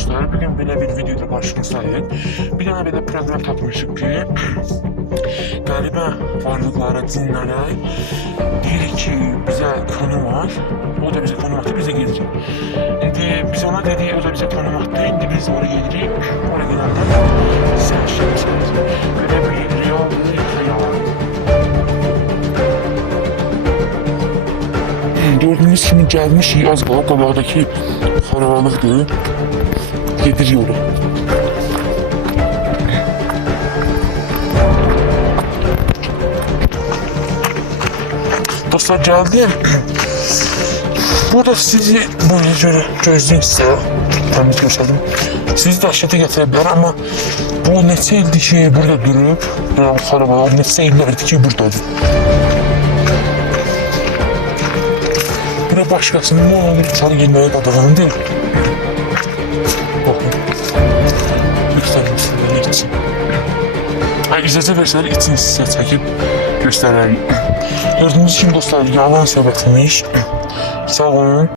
dostlar, bugün böyle bir videoda karşınızdayım. Bir tane böyle program tapmışık ki qəribə varlıqlara, cinlərə deyir ki, bizə konum var. O da bizə konum atdı, bizə gedir. İndi biz ona dedik, o da bizə konum atdı. İndi biz oraya gedirik. Oraya gələndə sən şəbəkəniz belə bir realdır, yoxsa yalan. Gördüğünüz kimi gelmişik, az qala qabaqdakı xarabalıqdır. Gedir yolu. Dostlar geldim. Burada sizi böyle göre gözleyim size. Təmiz gösterdim. Sizi dəhşətə gətirə bilər, amma bu neçə ildir ki burada durub, yani xarabalar neçə illərdir ki buradadır. Bura başqasının ne olur içeri girməyə qadağanı deyil. Bakın. Göstərim sizlərə için. İcazə versələr için sizə çəkib göstərərəm. Gördüğünüz kimi dostlar yalan söhbətmiş. Sağ olun.